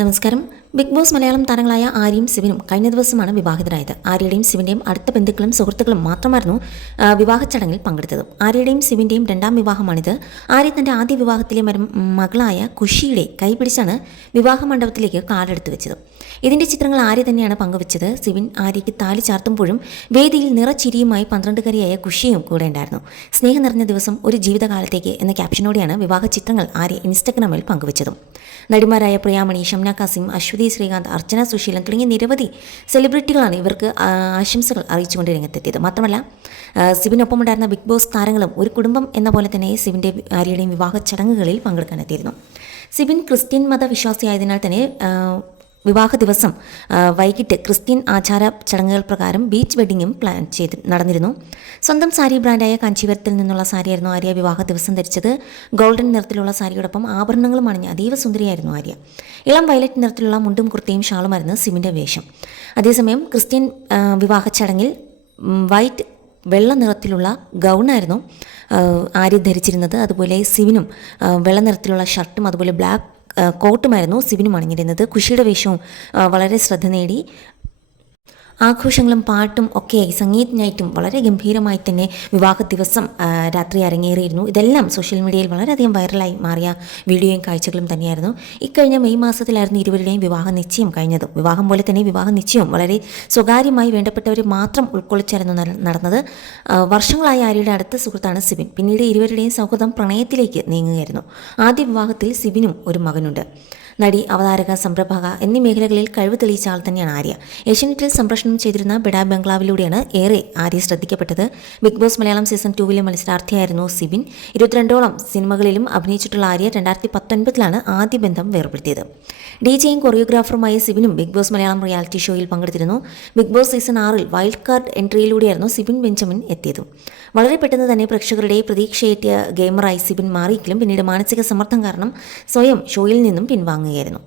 നമസ്കാരം. Big Boss Malayalam താരങ്ങളായ ആര്യയും സിവിനും കഴിഞ്ഞ ദിവസമാണ് വിവാഹിതരായത്. ആര്യയുടെയും സിവിന്റെയും അടുത്ത ബന്ധുക്കളും സുഹൃത്തുക്കളും മാത്രമായിരുന്നു വിവാഹ ചടങ്ങിൽ പങ്കെടുത്തത്. ആര്യയുടെയും സിവിന്റെയും രണ്ടാം വിവാഹമാണിത്. ആര്യ തന്റെ ആദ്യ വിവാഹത്തിലെ മകളായ കുഷിയുടെ കൈപിടിച്ചാണ് വിവാഹ മണ്ഡപത്തിലേക്ക് കാലെടുത്ത് വെച്ചത്. ഇതിന്റെ ചിത്രങ്ങൾ ആര്യ തന്നെയാണ് പങ്കുവച്ചത്. സിവിൻ ആര്യയ്ക്ക് താലി ചാർത്തുമ്പോഴും വേദിയിൽ നിറച്ചിരിയുമായി പന്ത്രണ്ടുകാരിയായ കുഷിയും കൂടെ ഉണ്ടായിരുന്നു. സ്നേഹം നിറഞ്ഞ ദിവസം ഒരു ജീവിതകാലത്തേക്ക് എന്ന ക്യാപ്ഷനോടെയാണ് വിവാഹ ചിത്രങ്ങൾ ആര്യ ഇൻസ്റ്റഗ്രാമിൽ പങ്കുവച്ചതും. നടിമാരായ പ്രിയാമണി ഷംന കാസിം അശ്വതി ശ്രീകാന്ത് അർച്ചന സുശീലൻ തുടങ്ങിയ നിരവധി സെലിബ്രിറ്റികളാണ് ഇവർക്ക് ആശംസകൾ അറിയിച്ചുകൊണ്ട് രംഗത്തെത്തിയത്. മാത്രമല്ല സിബിനൊപ്പം ഉണ്ടായിരുന്ന ബിഗ് ബോസ് താരങ്ങളും ഒരു കുടുംബം എന്ന പോലെ തന്നെ സിബിന്റെ ആര്യയുടെയും വിവാഹ ചടങ്ങുകളിൽ പങ്കെടുക്കാനെത്തിയിരുന്നു. സിബിൻ ക്രിസ്ത്യൻ മതവിശ്വാസിയായതിനാൽ തന്നെ വിവാഹ ദിവസം വൈകിട്ട് ക്രിസ്ത്യൻ ആചാര ചടങ്ങുകൾ പ്രകാരം ബീച്ച് വെഡിങ്ങും പ്ലാൻ ചെയ്ത് നടന്നിരുന്നു. സ്വന്തം സാരി ബ്രാൻഡായ കാഞ്ചീപുരത്തിൽ നിന്നുള്ള സാരിയായിരുന്നു ആര്യ വിവാഹ ദിവസം ധരിച്ചത്. ഗോൾഡൻ നിറത്തിലുള്ള സാരിയോടൊപ്പം ആഭരണങ്ങളും അണിഞ്ഞ അതീവ സുന്ദരിയായിരുന്നു ആര്യ. ഇളം വയലറ്റ് നിറത്തിലുള്ള മുണ്ടും കുർത്തയും ഷാളുമായിരുന്നു സിമിന്റെ വേഷം. അതേസമയം ക്രിസ്ത്യൻ വിവാഹ ചടങ്ങിൽ വൈറ്റ് വെള്ള നിറത്തിലുള്ള ഗൗണായിരുന്നു ആര്യ ധരിച്ചിരുന്നത്. അതുപോലെ സിവിനും വെള്ള നിറത്തിലുള്ള ഷർട്ടും അതുപോലെ ബ്ലാക്ക് കോട്ടുമായിരുന്നു സിബിനും അണിഞ്ഞിരുന്നത്. കുഷിയുടെ വേഷവും വളരെ ശ്രദ്ധ നേടി. ആഘോഷങ്ങളും പാട്ടും ഒക്കെയായി സംഗീതനായിട്ടും വളരെ ഗംഭീരമായി തന്നെ വിവാഹ ദിവസം രാത്രി അരങ്ങേറിയിരുന്നു. ഇതെല്ലാം സോഷ്യൽ മീഡിയയിൽ വളരെയധികം വൈറലായി മാറിയ വീഡിയോയും കാഴ്ചകളും തന്നെയായിരുന്നു. ഇക്കഴിഞ്ഞ മെയ് മാസത്തിലായിരുന്നു ഇരുവരുടെയും വിവാഹ നിശ്ചയം കഴിഞ്ഞത്. വിവാഹം പോലെ തന്നെ വിവാഹ നിശ്ചയം വളരെ സ്വകാര്യമായി വേണ്ടപ്പെട്ടവരെ മാത്രം ഉൾക്കൊള്ളിച്ചായിരുന്നു നട- നടന്നത്. വർഷങ്ങളായി ആര്യയുടെ അടുത്ത സുഹൃത്താണ് സിബിൻ. പിന്നീട് ഇരുവരുടെയും സൗഹൃദം പ്രണയത്തിലേക്ക് നീങ്ങുകയായിരുന്നു. ആദ്യ വിവാഹത്തിൽ സിബിനും ഒരു മകനുണ്ട്. നടി അവതാരക സംരംഭക എന്നീ മേഖലകളിൽ കഴിവ് തെളിയിച്ച ആൾ തന്നെയാണ് ആര്യ. ഏഷ്യനെറ്റിൽ സംപ്രേഷണം ചെയ്തിരുന്ന ബെഡാ ബംഗ്ലാവിലൂടെയാണ് ഏറെ ആര്യ ശ്രദ്ധിക്കപ്പെട്ടത്. ബിഗ് ബോസ് മലയാളം സീസൺ ടൂവിലെ മത്സരാർത്ഥിയായിരുന്നു സിബിൻ. ഇരുപത്തിരണ്ടോളം സിനിമകളിലും അഭിനയിച്ചിട്ടുള്ള ആര്യ രണ്ടായിരത്തി പത്തൊൻപതിലാണ് ആദ്യ ബന്ധം വേർപെടുത്തിയത്. ഡി ജെയും കൊറിയോഗ്രാഫറുമായ സിബിനും ബിഗ് ബോസ് മലയാളം റിയാലിറ്റി ഷോയിൽ പങ്കെടുത്തിരുന്നു. ബിഗ് ബോസ് സീസൺ ആറിൽ വൈൽഡ് കാർഡ് എൻട്രിയിലൂടെയായിരുന്നു സിബിൻ ബെഞ്ചമിൻ എത്തിയതും. വളരെ പെട്ടെന്ന് തന്നെ പ്രേക്ഷകരുടെ പ്രതീക്ഷയേറ്റിയ ഗെയിമറായി സിബിൻ മാറിയെങ്കിലും പിന്നീട് മാനസിക സമ്മർദ്ദം കാരണം സ്വയം ഷോയിൽ നിന്നും പിൻവാങ്ങുകയായിരുന്നു